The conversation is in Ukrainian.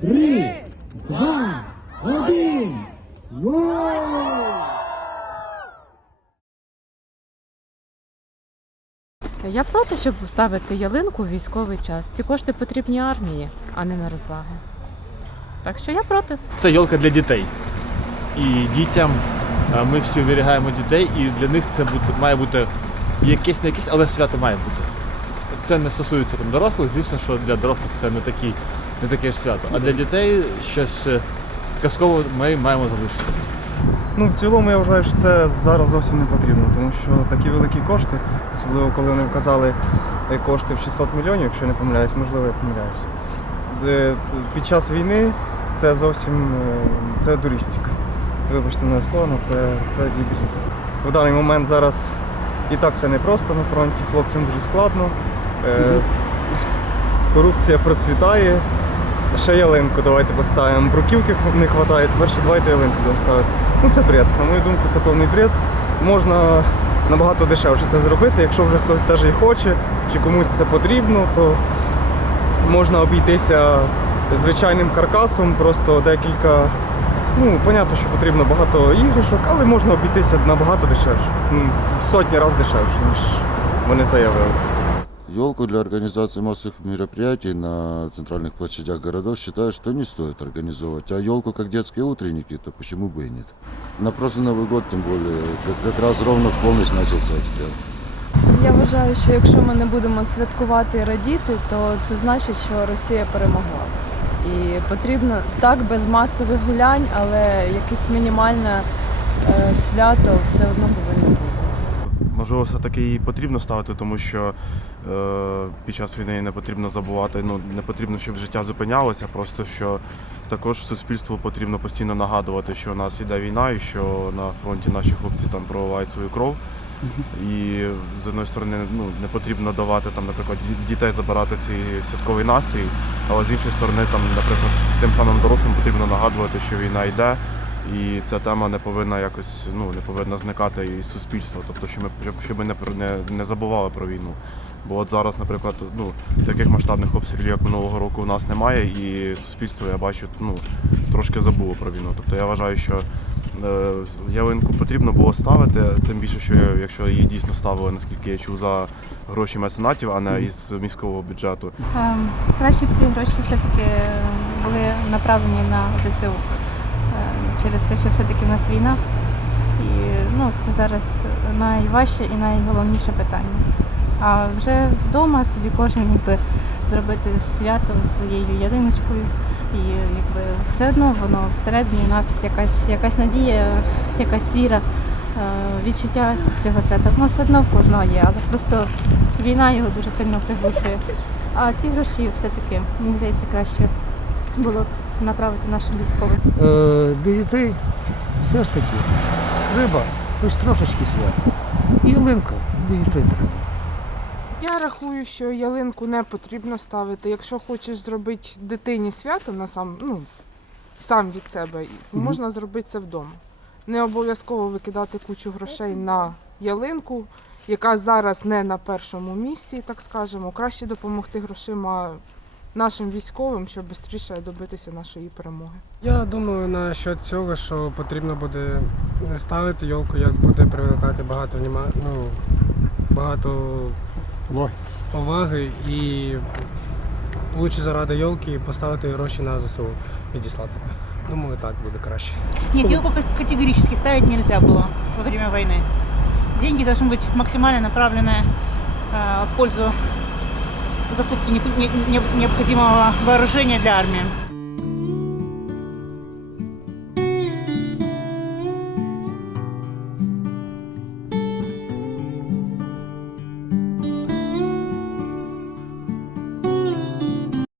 три, два, один. Я проти, щоб ставити ялинку у військовий час. Ці кошти потрібні армії, а не на розваги. Так що я проти. Це йолка для дітей. І дітям ми всі оберігаємо дітей, і для них це бути- має бути якесь не якесь, але свято має бути. Це не стосується там дорослих, звісно, що для дорослих це не, такі, не таке ж свято. А для дітей щось е, казкове ми маємо залишити. Ну, в цілому я вважаю, що це зараз зовсім не потрібно, тому що такі великі кошти, особливо коли вони вказали е, кошти в 600 мільйонів, якщо я не помиляюсь, можливо, я помиляюсь. Під час війни це зовсім е, це дурістика. Вибачте мене слово, але це, це дебілізм. В даний момент зараз і так все непросто на фронті, хлопцям дуже складно. Е, корупція процвітає. Ще ялинку давайте поставимо. Бруківки не вистачає, тепер ще давайте ялинку будемо ставити. Ну це бред. На мою думку, це повний бред. Можна набагато дешевше це зробити. Якщо вже хтось теж і хоче, чи комусь це потрібно, то можна обійтися звичайним каркасом, просто декілька. Ну, понятно, що потрібно багато іграшок, але можна обійтися набагато дешевше. Ну, в сотні разів дешевше, ніж вони заявили. Елку для организации массовых мероприятий на центральных площадях городов считаю, что не стоит организовывать. А елку как детские утренники, то почему бы и нет. На прошлый Новый год, тем более, как, как раз ровно в полночь начался обстрел. Я вважаю, що якщо ми не будемо святкувати і радіти, то це значить, що Росія перемогла. І потрібно так без масових гулянь, але якесь мінімальне е, свято все одно повинно бути. Можливо, все-таки її потрібно ставити, тому що е, під час війни не потрібно забувати, ну не потрібно, щоб життя зупинялося, просто що також суспільству потрібно постійно нагадувати, що у нас іде війна і що на фронті наші хлопці там проливають свою кров. І з одної сторони ну, не потрібно давати там, наприклад, дітей забирати цей святковий настрій, але з іншої сторони, там, наприклад, тим самим дорослим потрібно нагадувати, що війна йде. І ця тема не повинна якось ну не повинна зникати із суспільства. Тобто, що ми щоб, ми не, не, не забували про війну. Бо от зараз, наприклад, ну таких масштабних обстрілів, як минулого року, у нас немає, і суспільство я бачу, ну трошки забуло про війну. Тобто я вважаю, що е, ялинку потрібно було ставити, тим більше, що якщо її дійсно ставили, наскільки я чув, за гроші меценатів, а не із міського бюджету. Ем, Краще б ці гроші все-таки були направлені на ЗСУ через те, що все-таки в нас війна. І ну, це зараз найважче і найголовніше питання. А вже вдома собі кожен міг би зробити свято своєю ялиночкою. І якби все одно воно всередині у нас якась, якась надія, якась віра, е, відчуття цього свята. Воно все одно в кожного є, але просто війна його дуже сильно приглушує. А ці гроші все-таки, мені здається, краще було б направити нашим військовим. Е, Для дітей все ж таки треба хоч трошечки свята. І ялинка для дітей треба. Я рахую, що ялинку не потрібно ставити. Якщо хочеш зробити дитині свято на сам, ну, сам від себе, можна зробити це вдома. Не обов'язково викидати кучу грошей на ялинку, яка зараз не на першому місці, так скажемо. Краще допомогти грошима нашим військовим, щоб швидше добитися нашої перемоги. Я думаю насчет цього, що потрібно буде ставити йолку, як буде привлекати багато вніма... ну, багато Уваги. уваги і лучше заради йолки поставити гроші на ЗСУ відіслати. Думаю, так буде краще. Нет, елку ка- категорически ставить нельзя было во время войны. Деньги должны быть максимально направлены э, в пользу закупки не- не- не- необходимого вооружения для армии.